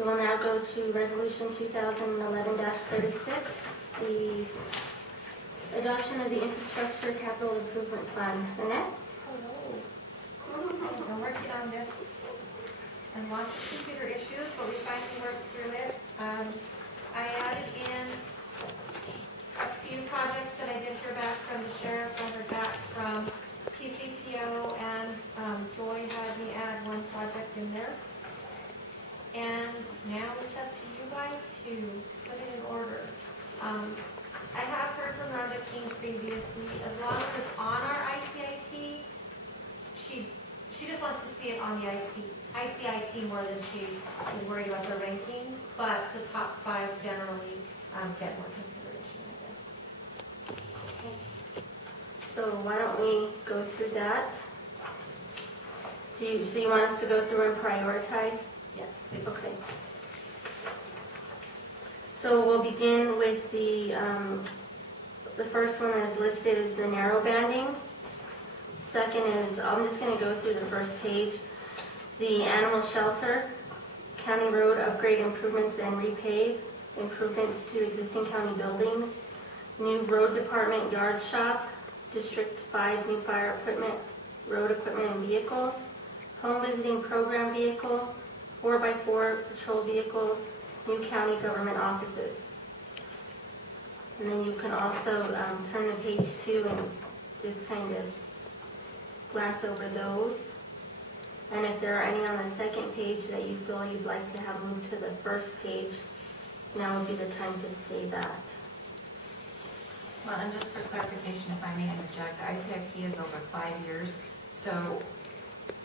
We will now go to Resolution 2011-36, the adoption of the Infrastructure Capital Improvement Fund. Annette? Hello. We're working on this and lots of computer issues, but we finally worked through it. I added in a few projects that I did hear back from the sheriff. I heard back from TCPO, and Joy had me add one project in there. And now it's up to you guys to put it in order. I have heard from Rhonda King previously, as long as it's on our ICIP, she just wants to see it on the ICIP more than she is worried about the rankings, but the top 5 generally get more consideration, I guess. Okay. So why don't we go through that? So you want us to go through and prioritize? Yes. Okay. So we'll begin with the first one is listed as the narrow banding. Second is, I'm just going to go through the first page. The animal shelter, county road upgrade improvements and repave, improvements to existing county buildings, new road department yard shop, District 5 new fire equipment, road equipment and vehicles, home visiting program vehicle, 4x4 patrol vehicles, new county government offices. And then you can also turn to page 2 and just kind of glance over those. And if there are any on the second page that you feel you'd like to have moved to the first page, now would be the time to say that. Well, and just for clarification, if I may interject, the ICIP is over 5 years. So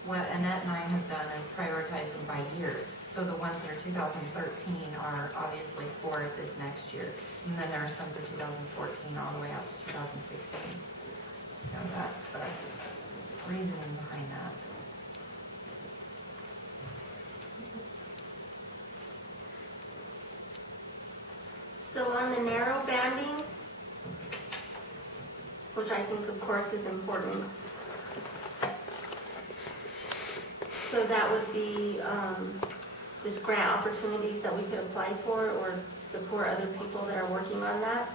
what Annette and I have done is prioritized them by year. So the ones that are 2013 are obviously for this next year. And then there are some for 2014 all the way out to 2016. So that's the reasoning behind that. So on the narrow banding, which I think of course is important, so that would be just grant opportunities that we could apply for or support other people that are working on that.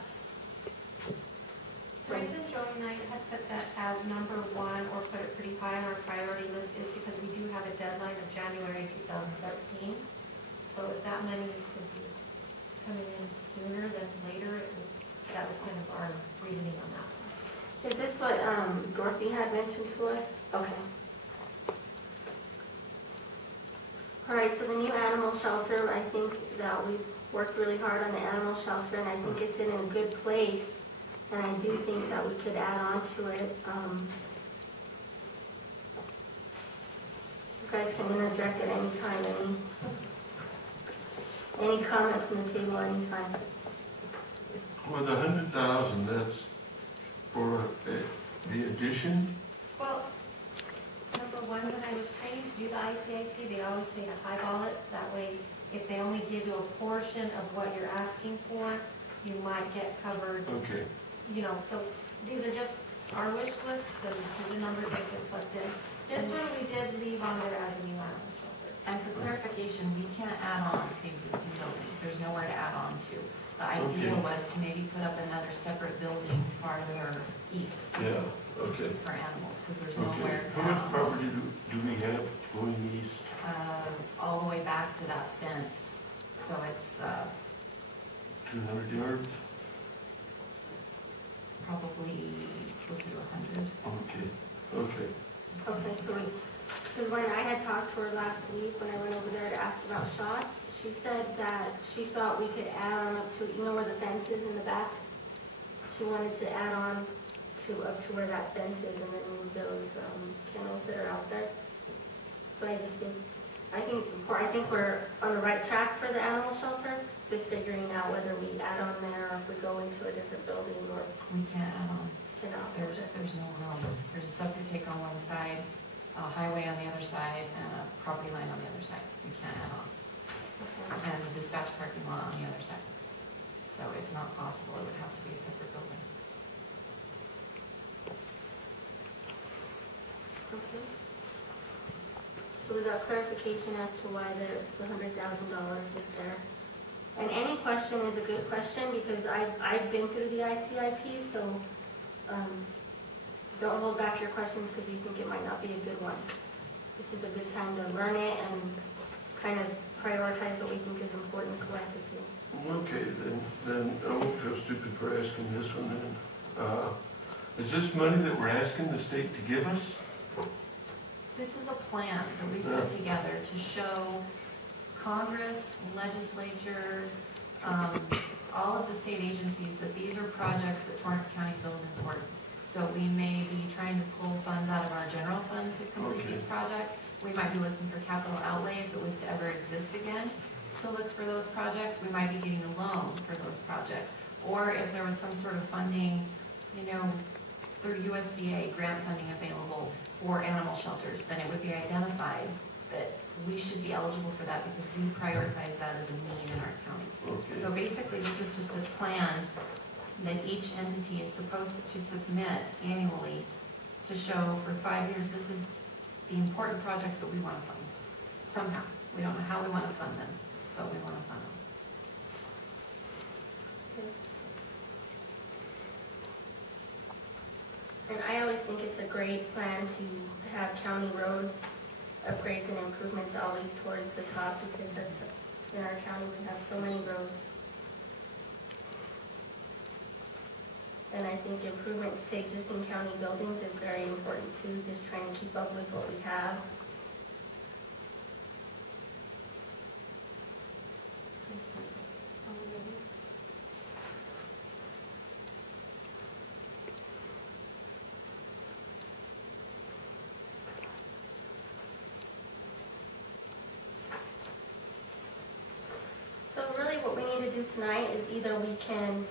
The reason Joey and I had put that as number 1 or put it pretty high on our priority list is because we do have a deadline of January 2013. So if that money is going to be coming in sooner than later, that was kind of our reasoning on that one. Is this what Dorothy had mentioned to us? Okay. All right, so the new animal shelter, I think that we've worked really hard on the animal shelter, and I think it's in a good place. And I do think that we could add on to it. You guys can interject at any time. Any comment from the table anytime. Well, the 100,000, that's for the addition? Well, number 1, when I was training to do the ICIP, they always say to highball it. That way, if they only give you a portion of what you're asking for, you might get covered. Okay. You know, so these are just our wish lists, and these are numbers that get plugged in. This one we did leave on there as a new animal shelter. And for clarification, we can't add on to the existing building. There's nowhere to add on to. The idea was to maybe put up another separate building farther east for animals, because there's nowhere to How add much on. property do we have going east? All the way back to that fence. So it's 200 yards? probably closer to 100. Okay. Okay. Okay, so because when I had talked to her last week, when I went over there to ask about shots, she said that she thought we could add on up to, you know where the fence is in the back? She wanted to add on to up to where that fence is and then move those kennels that are out there. So I just think, I think it's important. I think we're on the right track for the animal shelter, just figuring out whether we add on there or if we go into a different building or We can't add on. cannot. There's no room. There's a septic tank on one side, a highway on the other side, and a property line on the other side. We can't add on. And the dispatch parking lot on the other side. So it's not possible. It would have to be a separate building. Okay. So So we got clarification as to why the $100,000 is there. And any question is a good question because I've been through the ICIP, so don't hold back your questions because you think it might not be a good one. This is a good time to learn it and kind of prioritize what we think is important collectively. Okay, then I won't feel stupid for asking this one then. Is this money that we're asking the state to give us? This is a plan that we put together to show Congress, legislatures, all of the state agencies that these are projects that Torrance County feels important. So we may be trying to pull funds out of our general fund to complete these projects. We might be looking for capital outlay if it was to ever exist again to look for those projects. We might be getting a loan for those projects. Or if there was some sort of funding, through USDA grant funding available for animal shelters, then it would be identified that we should be eligible for that because we prioritize that as a need in our county. Okay. So basically, this is just a plan that each entity is supposed to submit annually to show for 5 years, this is the important projects that we want to fund. Somehow. We don't know how we want to fund them, but we want to fund them. And I always think it's a great plan to have county roads, upgrades and improvements always towards the top because that's, in our county we have so many roads. And I think improvements to existing county buildings is very important too, just trying to keep up with what we have. So really what we need to do tonight is either we can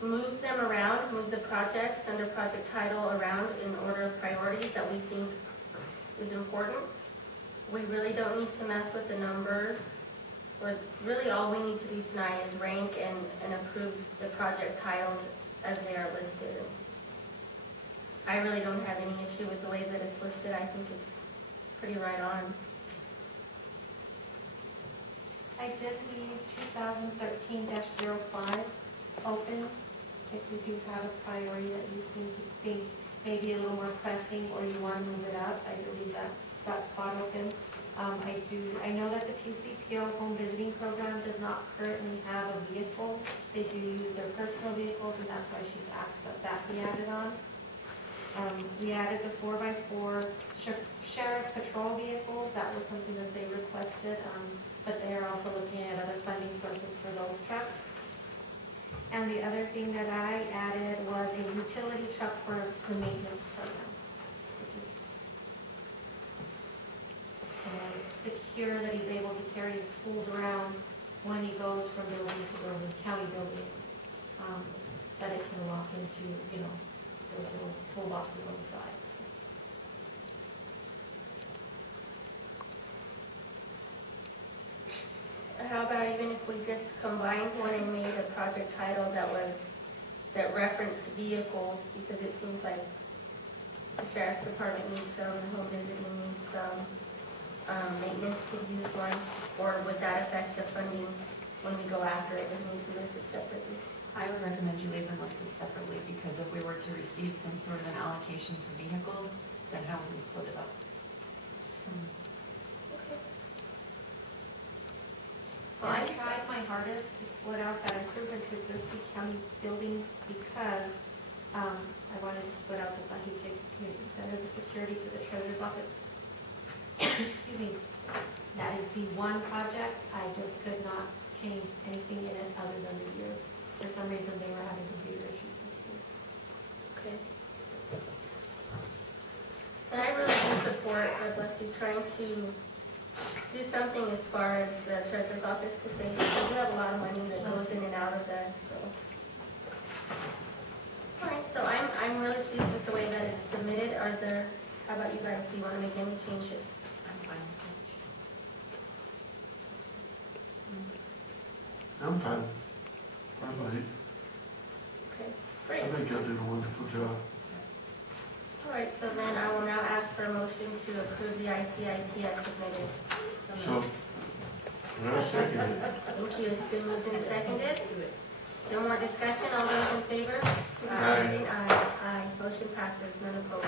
move them around, move the projects under project title around in order of priorities that we think is important. We really don't need to mess with the numbers. Or really all we need to do tonight is rank and approve the project titles as they are listed. I really don't have any issue with the way that it's listed. I think it's pretty right on. I did leave 2013-05 open. If you do have a priority that you seem to think maybe a little more pressing or you want to move it up, I do leave that spot open. I know that the TCPO home visiting program does not currently have a vehicle. They do use their personal vehicles, and that's why she's asked that that be added on. We added the 4x4 sheriff patrol vehicles. That was something that they requested, but they are also looking at other funding sources for those trucks. And the other thing that I added was a utility truck for the maintenance program. Secure that he's able to carry his tools around when he goes from building to building, county building, that it can lock into, those little toolboxes on the side. How about even if we just combined one and made a project title that referenced vehicles, because it seems like the sheriff's department needs some, the home visiting needs some, maintenance could use one, or would that affect the funding when we go after it? Does it need to be listed separately? I would recommend you leave them listed separately because if we were to receive some sort of an allocation for vehicles, then how would we split it up? Okay. Well, I tried my hardest to split out that improvement to existing county buildings because I wanted to split out the Bahia Community Center, the security for the treasurer's office. Excuse me. That is the one project. I just could not change anything in it other than the year. For some reason, they were having computer issues this year. Okay. And I really do support, God bless you, trying to do something as far as the treasurer's office, because they do have a lot of money that goes in and out of there, so. All right, so I'm really pleased with the way that it's submitted. How about you guys? Do you want to make any changes? I'm fine with I'm fine. I'm ready. Okay, I great. think y'all did a wonderful job. All right, so then I will now ask for a a motion to approve the ICIP as submitted? So, I'll second it. Thank you, it's been moved and seconded. No more discussion, all those in favor? Aye. Aye. Motion passes, none opposed.